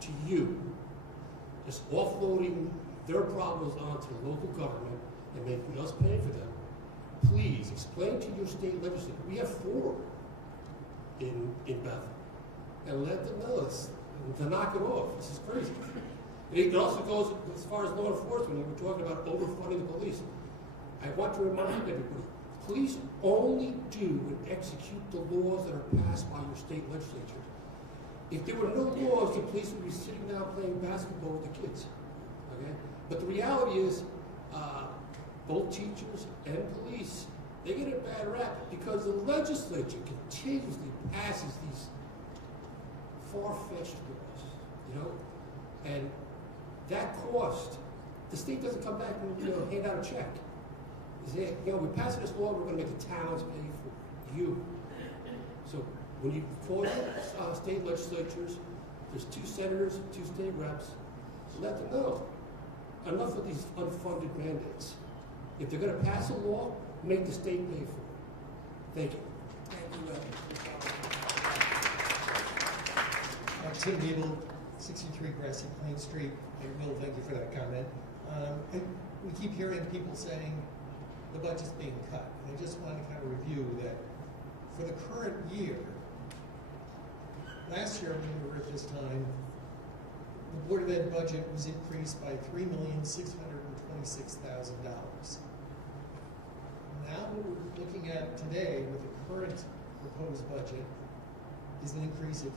to you, just offloading their problems onto the local government and making us pay for them. Please explain to your state legislature. We have 4 in Bethel, and let them know this, to knock it off. This is crazy. It also goes as far as law enforcement. When we're talking about overfunding the police, I want to remind everybody: police only do and execute the laws that are passed by your state legislatures. If there were no laws, the police would be sitting down playing basketball with the kids. Okay? But the reality is, both teachers and police, they get a bad rap because the legislature continuously passes these far-fetched laws, you know? And that cost, the state doesn't come back and hand out a check. They say, we're passing this law, we're going to make the towns pay for you. So when you call your state legislatures, there's 2 senators, 2 state reps, let them know. Enough of these unfunded mandates. If they're going to pass a law, make the state pay for it. Thank you. Thank you, Tim Gable, 63 Grassy Plain Street. And Will, thank you for that comment. And we keep hearing people saying the budget's being cut. And I just want to kind of review that for the current year, last year when we were at this time, the Board of Ed budget was increased by $3,626,000. Now what we're looking at today with the current proposed budget is an increase of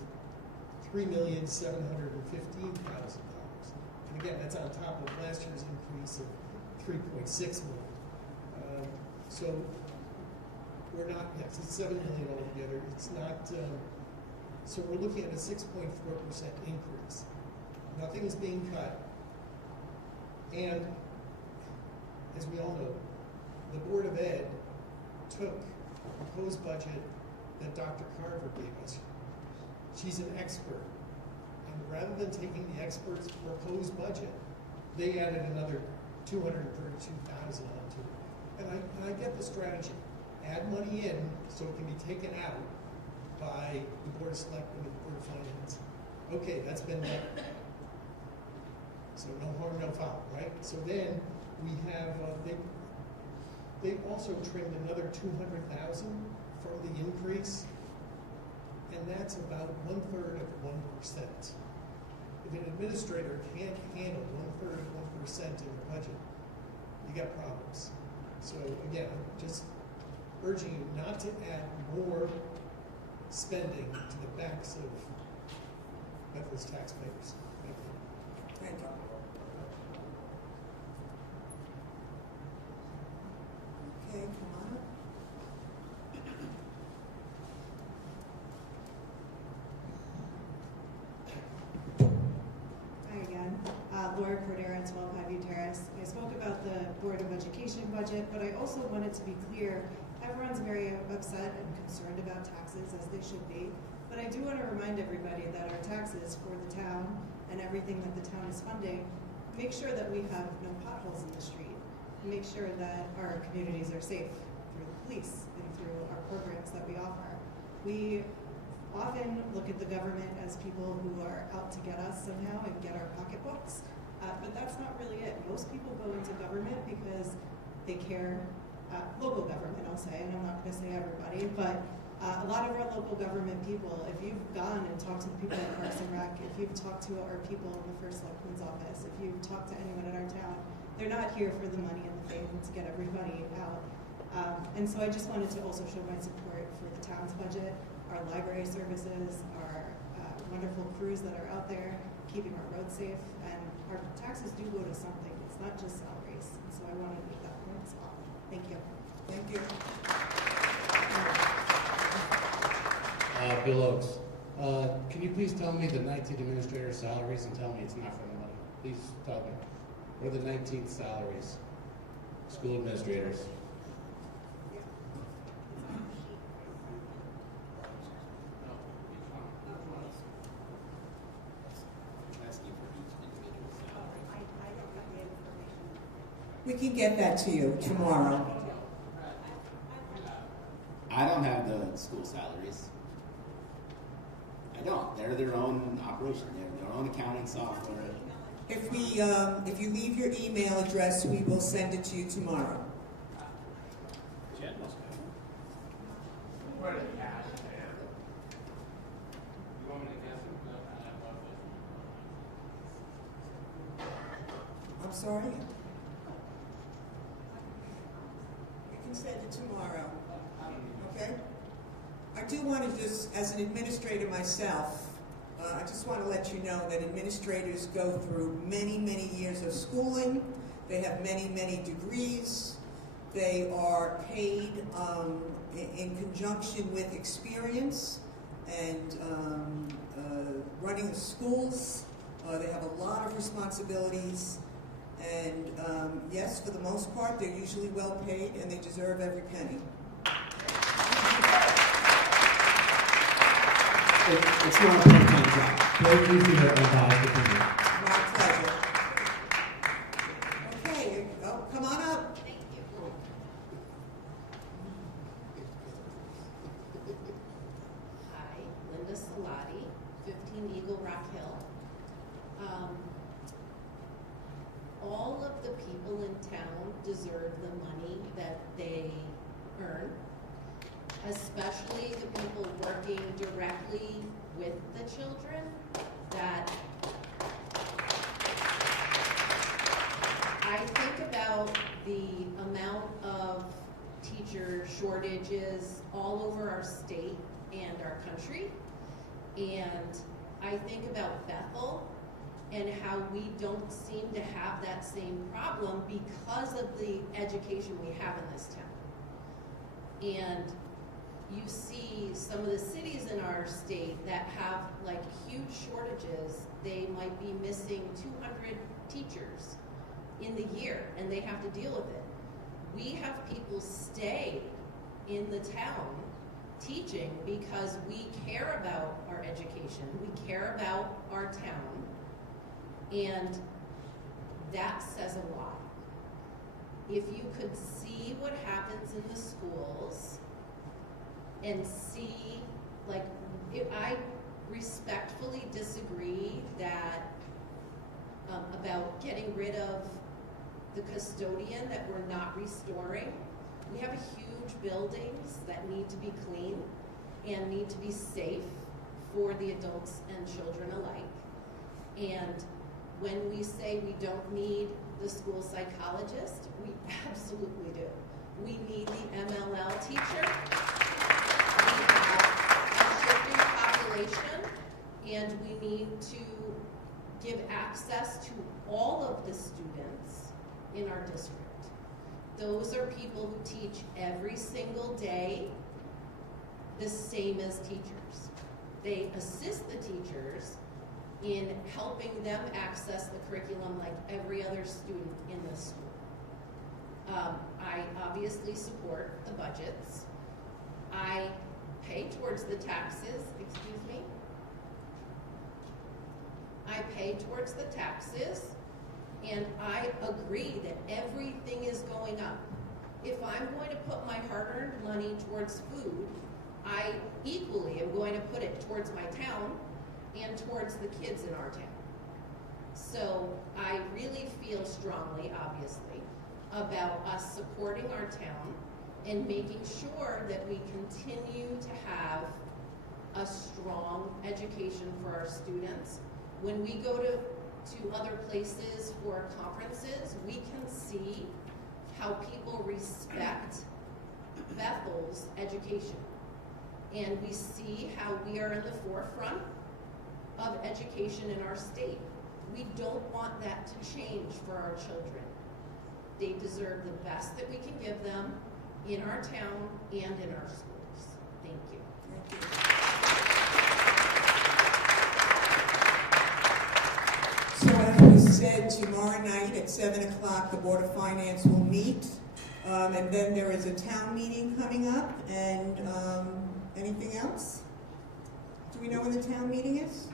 $3,715,000. And again, that's on top of last year's increase of $3.6 million. So we're not, yes, it's $7 million altogether. It's not, so we're looking at a 6.4% increase. Nothing is being cut. And as we all know, the Board of Ed took a proposed budget that Dr. Carver gave us. She's an expert. And rather than taking the expert's proposed budget, they added another $232,000 onto it. And I get the strategy. Add money in so it can be taken out by the Board of Selectmen and the Board of Finance. Okay, that's been done. So no harm, no foul, right? So then we have, they also trimmed another $200,000 from the increase, and that's about 1/3 of 1%. If an administrator can't handle 1/3 of 1% in the budget, you got problems. So again, I'm just urging you not to add more spending to the backs of Bethel's taxpayers. Thank you. Thank you. Okay, come on up. Hi again. Laura Cordera, 12 Highview Terrace. I spoke about the Board of Education budget, but I also wanted to be clear. Everyone's very upset and concerned about taxes, as they should be. But I do want to remind everybody that our taxes for the town and everything that the town is funding make sure that we have no potholes in the street. Make sure that our communities are safe through the police and through our programs that we offer. We often look at the government as people who are out to get us somehow and get our pocketbooks, but that's not really it. Most people go into government because they care, local government I'll say, and I'm not going to say everybody, but a lot of our local government people, if you've gone and talked to the people at Parks and Rec, if you've talked to our people in the First Selectman's office, if you've talked to anyone in our town, they're not here for the money and the fame to get everybody out. And so I just wanted to also show my support for the town's budget, our library services, our wonderful crews that are out there keeping our roads safe, and our taxes do go to something. It's not just salaries. And so I wanted to make that point as well. Thank you. Thank you. Bill Oakes, can you please tell me the 19th administrator salaries and tell me it's not for the money? Please tell me. What are the 19th salaries? School administrators. can get that to you tomorrow. I don't have the school salaries. I don't. They're their own operation. They're their own accounting software. If you leave your email address, we will send it to you tomorrow. Jen must have it. Where the cash, man? You want me to guess it? I'm sorry? You can send it tomorrow, okay? I do want to just, as an administrator myself, I just want to let you know that administrators go through many, many years of schooling. They have many, many degrees. They are paid in conjunction with experience and running the schools. They have a lot of responsibilities. And yes, for the most part, they're usually well paid and they deserve every penny. It's not a part-time job. Thank you for your unbiased opinion. My pleasure. Okay, oh, come on up. Thank you. Hi, Linda Salati, 15 Eagle Rock Hill. All of the people in town deserve the money that they earn, especially the people working directly with the children. That I think about the amount of teacher shortages all over our state and our country, and I think about Bethel and how we don't seem to have that same problem because of the education we have in this town. And you see some of the cities in our state that have like huge shortages. They might be missing 200 teachers in the year and they have to deal with it. We have people stay in the town teaching because we care about our education, we care about our town, and that says a lot. If you could see what happens in the schools and see, like, I respectfully disagree that about getting rid of the custodian that we're not restoring. We have huge buildings that need to be clean and need to be safe for the adults and children alike. And when we say we don't need the school psychologist, we absolutely do. We need the MLL teacher. We have a shifting population, and we need to give access to all of the students in our district. Those are people who teach every single day the same as teachers. They assist the teachers in helping them access the curriculum like every other student in the school. I obviously support the budgets. I pay towards the taxes, excuse me. I pay towards the taxes, and I agree that everything is going up. If I'm going to put my hard-earned money towards food, I equally am going to put it towards my town and towards the kids in our town. So I really feel strongly, obviously, about us supporting our town and making sure that we continue to have a strong education for our students. When we go to other places for conferences, we can see how people respect Bethel's education. And we see how we are in the forefront of education in our state. We don't want that to change for our children. They deserve the best that we can give them in our town and in our schools. Thank you. So as we said, tomorrow night at 7 o'clock, the Board of Finance will meet. And then there is a town meeting coming up. And anything else? Do we know when the town meeting is?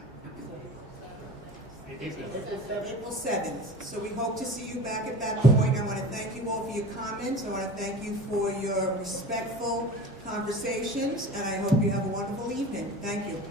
April 7th. So we hope to see you back at that point. I want to thank you all for your comments. I want to thank you for your respectful conversations, and I hope you have a wonderful evening. Thank you.